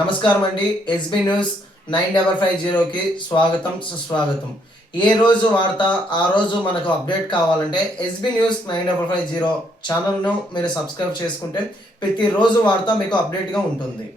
నమస్కారం అండి. SB news 9550కి స్వాగతం సుస్వాగతం. ఏ రోజు వార్త ఆ రోజు మనకు అప్డేట్ కావాలంటే ఎస్బీ న్యూస్ 9550 ఛానల్ను మీరు సబ్స్క్రైబ్ చేసుకుంటే ప్రతిరోజు వార్త మీకు అప్డేట్గా ఉంటుంది.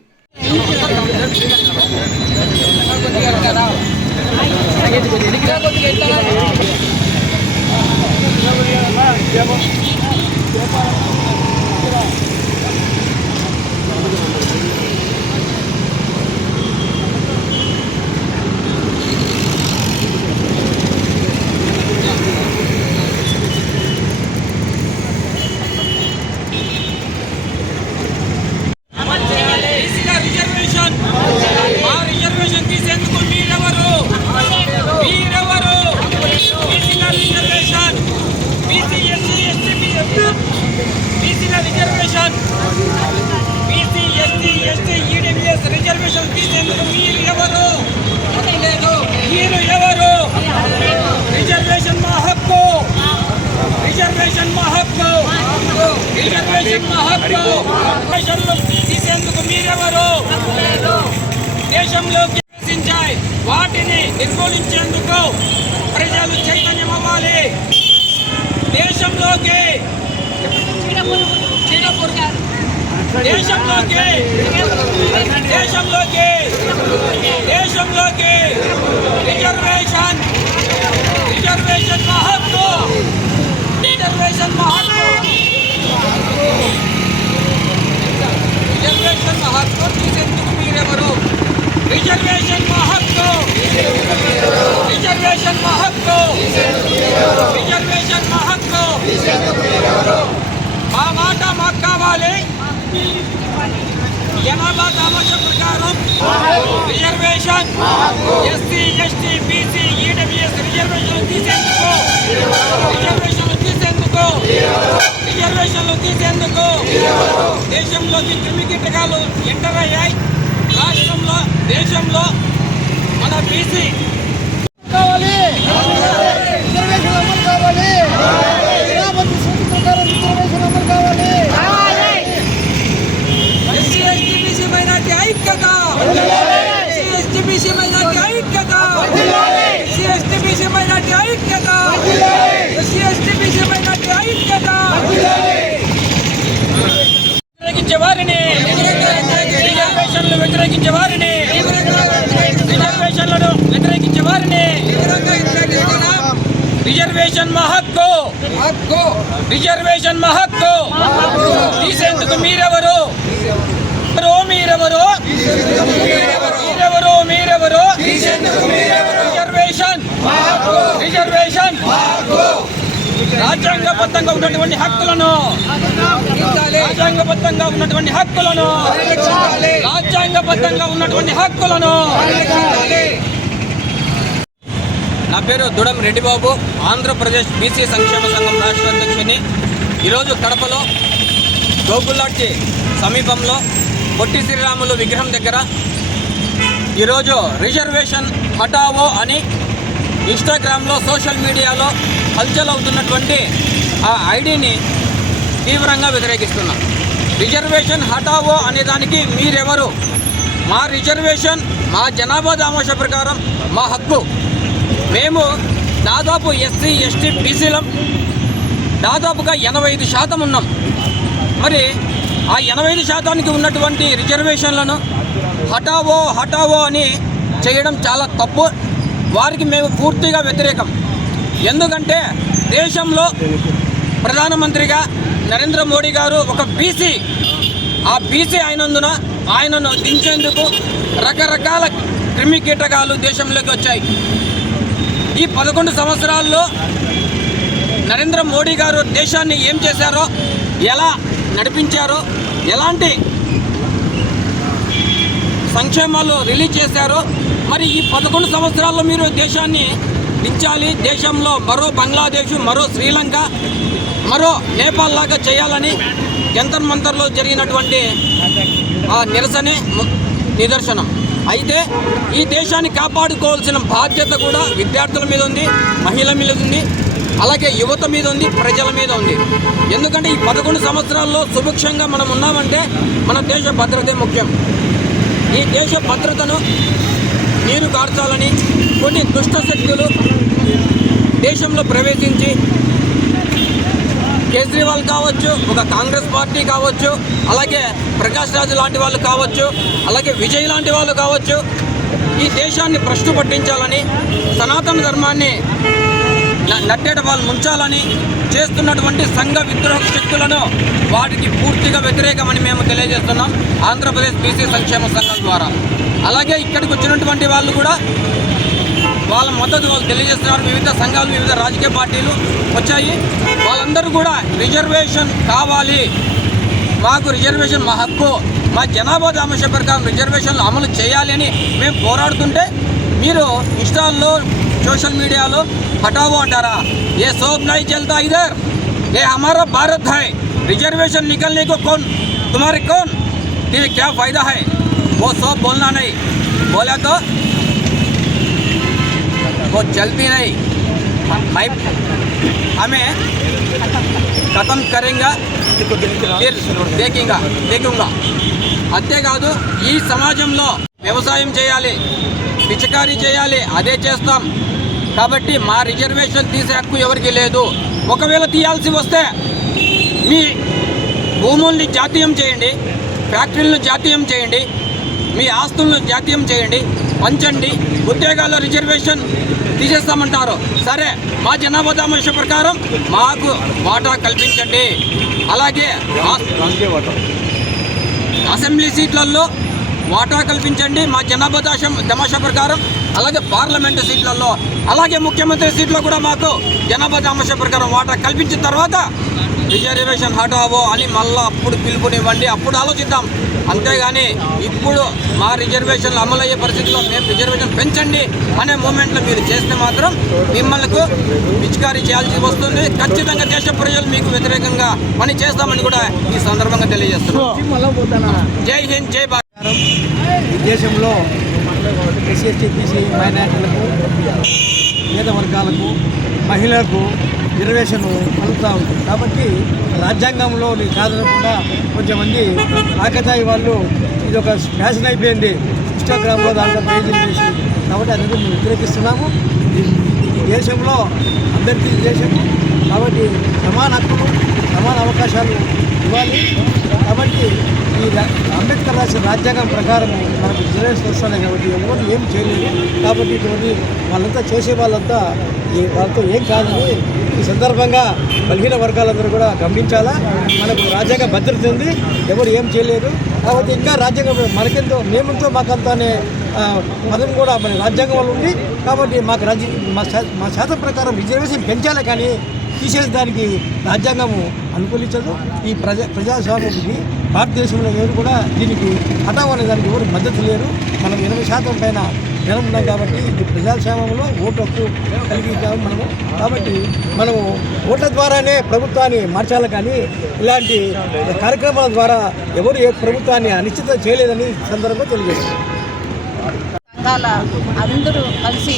దేశంలోకి ప్రవేశించాయి వాటిని నిర్మూలించేందుకు ప్రజలు చైతన్యమవ్వాలి. దేశంలోకి రిజర్వేషన్ మహత్వం తీసేందుకు మీరెవరు? రిజర్వేషన్ మహత్వం మా మాట మాకు కావాలి. జనాభా దామాషా ప్రకారం reservation SC ST BC EWS రిజర్వేషన్లు తీసేందుకు దేశంలోకి క్రిమికీటకాలు ఎంటర్ అయ్యాయి. రాష్ట్రంలో దేశంలో మన బీసీ కావాలి. వ్యతిరేకించే వారిని రిజర్వేషన్ మహక్కు తీసేందుకు మీరెవరు? రిజర్వేషన్ రాజ్యాంగబద్ధంగా ఉన్నటువంటి హక్కులను నా పేరు దుడం రెడ్డిబాబు, ఆంధ్రప్రదేశ్ బీసీ సంక్షేమ సంఘం రాష్ట్ర అధ్యక్షుని. ఈరోజు కడపలో గోగులాట్కి సమీపంలో పొట్టి శ్రీరాములు విగ్రహం దగ్గర ఈరోజు రిజర్వేషన్ హటావో అని ఇన్స్టాగ్రామ్లో సోషల్ మీడియాలో హల్చల్ అవుతున్నటువంటి ఆ ఐడిని తీవ్రంగా వ్యతిరేకిస్తున్నాం. రిజర్వేషన్ హటావో అనే దానికి మీరెవరు? మా రిజర్వేషన్ మా జనాభా దామాషా ప్రకారం మా హక్కు. మేము దాదాపు ఎస్సీ ఎస్టీ బీసీలం దాదాపుగా 85% ఉన్నాం. మరి ఆ 85% ఉన్నటువంటి రిజర్వేషన్లను హటావో అని చేయడం చాలా తప్పు. వారికి మేము పూర్తిగా వ్యతిరేకం. ఎందుకంటే దేశంలో ప్రధానమంత్రిగా నరేంద్ర మోడీ గారు ఒక బీసీ, ఆ బీసీ అయినందున ఆయనను దించేందుకు రకరకాల క్రిమికీటకాలు దేశంలోకి వచ్చాయి. ఈ 11 సంవత్సరాల్లో నరేంద్ర మోడీ గారు దేశాన్ని ఏం చేశారో, ఎలా నడిపించారో, ఎలాంటి సంక్షేమాలు రిలీజ్ చేశారో, మరి ఈ 11 సంవత్సరాల్లో మీరు దేశాన్ని దించాలి. దేశంలో మరో బంగ్లాదేశ్, మరో శ్రీలంక, మరో నేపాల్ లాగా చేయాలని జంతర్ మంతర్లో జరిగినటువంటి ఆ నిదర్శనం. అయితే ఈ దేశాన్ని కాపాడుకోవాల్సిన బాధ్యత కూడా విద్యార్థుల మీద ఉంది, మహిళల మీద ఉంది, అలాగే యువత మీద ఉంది, ప్రజల మీద ఉంది. ఎందుకంటే ఈ 11 సంవత్సరాల్లో సుభిక్షంగా మనం ఉన్నామంటే మన దేశ భద్రతే ముఖ్యం. ఈ ఈ దేశ భద్రతను నీరు కార్చాలని కొన్ని దుష్ట శక్తులు దేశంలో ప్రవేశించి కేజ్రీవాల్ కావచ్చు, ఒక కాంగ్రెస్ పార్టీ కావచ్చు, అలాగే ప్రకాష్ రాజ్ లాంటి వాళ్ళు కావచ్చు, అలాగే విజయ్ లాంటి వాళ్ళు కావచ్చు, ఈ దేశాన్ని భ్రష్టు పట్టించాలని, సనాతన ధర్మాన్ని నట్టేట వాళ్ళు ముంచాలని చేస్తున్నటువంటి సంఘ విద్రోహ శక్తులను వాటికి పూర్తిగా వ్యతిరేకమని మేము తెలియజేస్తున్నాం ఆంధ్రప్రదేశ్ బీసీ సంక్షేమ సంఘం ద్వారా. అలాగే ఇక్కడికి వచ్చినటువంటి వాళ్ళు కూడా వాళ్ళ మద్దతు వాళ్ళు తెలియజేస్తున్నారు. వివిధ సంఘాలు, వివిధ రాజకీయ పార్టీలు వచ్చాయి. వాళ్ళందరూ కూడా రిజర్వేషన్ కావాలి, మాకు రిజర్వేషన్ మా హక్కు, మా జనాభా దామాషా ప్రకారం రిజర్వేషన్లు అమలు చేయాలి అని మేము పోరాడుతుంటే మీరు ఇన్స్టాల్లో, सोशल मीडिया लो हटाओ अंटारा। ये सब नहीं चलता इधर, ये हमारा भारत है। रिजर्वेशन निकलने को कौन तुम्हारे कौन तेरे क्या फ़ायदा है, वो सब बोलना नहीं, बोला तो वो चलती नहीं। मैं हमें ख़त्म करेंगे फिर देखूंगा అంతేకాదు ఈ సమాజంలో వ్యవసాయం చేయాలి, పిచకారీ చేయాలి, అదే చేస్తాం. కాబట్టి మా రిజర్వేషన్ తీసే హక్కు ఎవరికి లేదు. ఒకవేళ తీయాల్సి వస్తే మీ భూముల్ని జాతీయం చేయండి, ఫ్యాక్టరీలను జాతీయం చేయండి, మీ ఆస్తులను జాతీయం చేయండి, పంచండి. ఉద్యోగాల్లో రిజర్వేషన్ తీసేస్తామంటారు, సరే మా జనాభా దామాషా ప్రకారం మాకు వాటా కల్పించండి. అలాగే అసెంబ్లీ సీట్లలో వాటా కల్పించండి మా జనాభా దామాషా ప్రకారం. అలాగే పార్లమెంటు సీట్లలో, అలాగే ముఖ్యమంత్రి సీట్లో కూడా మాకు జనాభా దామాషా ప్రకారం వాటా కల్పించిన తర్వాత రిజర్వేషన్ హటావో అని మళ్ళీ అప్పుడు పిలుపునివ్వండి, అప్పుడు ఆలోచిద్దాం. అంతేగాని ఇప్పుడు మా రిజర్వేషన్లు అమలయ్యే పరిస్థితిలో మేము రిజర్వేషన్ పెంచండి అనే మూమెంట్లో మీరు చేస్తే మాత్రం మిమ్మల్ని పిచికారీ చేయాల్సి వస్తుంది. ఖచ్చితంగా దేశ ప్రజలు మీకు వ్యతిరేకంగా పని చేస్తామని కూడా ఈ సందర్భంగా తెలియజేస్తున్నాం. జై హింద్, జై భారత్. ఈ దేశంలో ఎస్సీ ఎస్టీ బీసీ మైనారిటీలకు, పేద వర్గాలకు, మహిళలకు రిజర్వేషన్ అందుతూ ఉంటుంది. కాబట్టి రాజ్యాంగంలో కాదనకుండా కొంచెంమంది ఆకతాయి వాళ్ళు ఇది ఒక ఫ్యాషన్ అయిపోయింది, ఇన్స్టాగ్రామ్లో దాంట్లో పేజీలు చేసి, కాబట్టి అనేది మేము వ్యతిరేకిస్తున్నాము. ఈ దేశంలో అందరికీ దేశము, కాబట్టి సమాన హక్కులు, సమాన అవకాశాలు ఇవ్వాలి. కాబట్టి ఈ అంబేద్కర్ రాసిన రాజ్యాంగం ప్రకారం మనకు రిజర్వేషన్ వస్తున్నాయి. కాబట్టి ఎవరు ఏం చేయలేదు. కాబట్టి ఇటువంటి వాళ్ళంతా చేసే వాళ్ళంతా వాళ్ళతో ఏం కాదని ఈ సందర్భంగా బలహీన వర్గాలందరూ కూడా గమనించాలా. మనకు రాజ్యాంగ భద్రత ఉంది, ఎవరు ఏం చేయలేదు. కాబట్టి ఇంకా రాజ్యాంగం మనకెంతో మేమెంతో మాకంతా అనే పదం కూడా మన రాజ్యాంగంలో ఉంది. కాబట్టి మాకు మా శాతం ప్రకారం రిజర్వేషన్ పెంచాలి, కానీ తీసేదానికి రాజ్యాంగము అనుకూలించదు. ఈ ప్రజాస్వామ్యానికి భారతదేశంలో ఎవరు కూడా దీనికి హఠావ్ అనే దానికి ఎవరు మద్దతు లేరు. మనం 80% పైన జనం ఉన్నాం. కాబట్టి ఇది ప్రజాస్వామ్యంలో ఓటు హక్కు కలిగించాము మనము. కాబట్టి మనము ఓట్ల ద్వారానే ప్రభుత్వాన్ని మార్చాలి, కానీ ఇలాంటి కార్యక్రమాల ద్వారా ఎవరు ఏ ప్రభుత్వాన్ని అనిశ్చిత చేయలేదని సందర్భంగా తెలియజేస్తారు. అందరూ కలిసి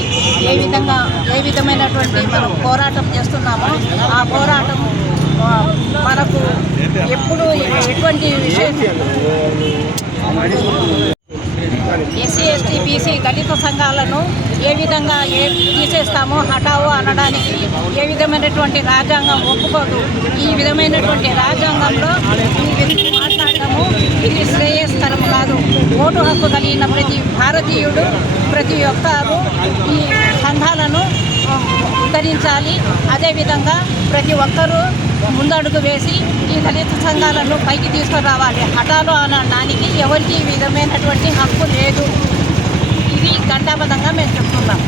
ఏ విధమైనటువంటి మనం పోరాటం చేస్తున్నామో ఆ పోరాటం మనకు ఎప్పుడు ఎటువంటి విషయం ఎస్సీ ఎస్టీ బీసీ దళిత సంఘాలను ఏ విధంగా తీసేస్తామో హఠావో అనడానికి ఏ విధమైనటువంటి రాజ్యాంగం ఒప్పుకోదు. ఈ విధమైనటువంటి రాజ్యాంగంలో మాట్లాడటము ఇది శ్రేయస్కరం కాదు. ఓటు హక్కు కలిగిన ప్రతి భారతీయుడు, ప్రతి ఒక్కరు ఈ సంఘాలను ఉద్ధరించాలి. అదేవిధంగా ప్రతి ఒక్కరూ ముందడుగు వేసి ఈ దళిత సంఘాలను పైకి తీసుకురావాలి. హఠాలో అనడానికి ఎవరికి ఈ విధమైనటువంటి హక్కు లేదు. ఇది ఘంటాబద్ధంగా మేము చెప్తున్నాం.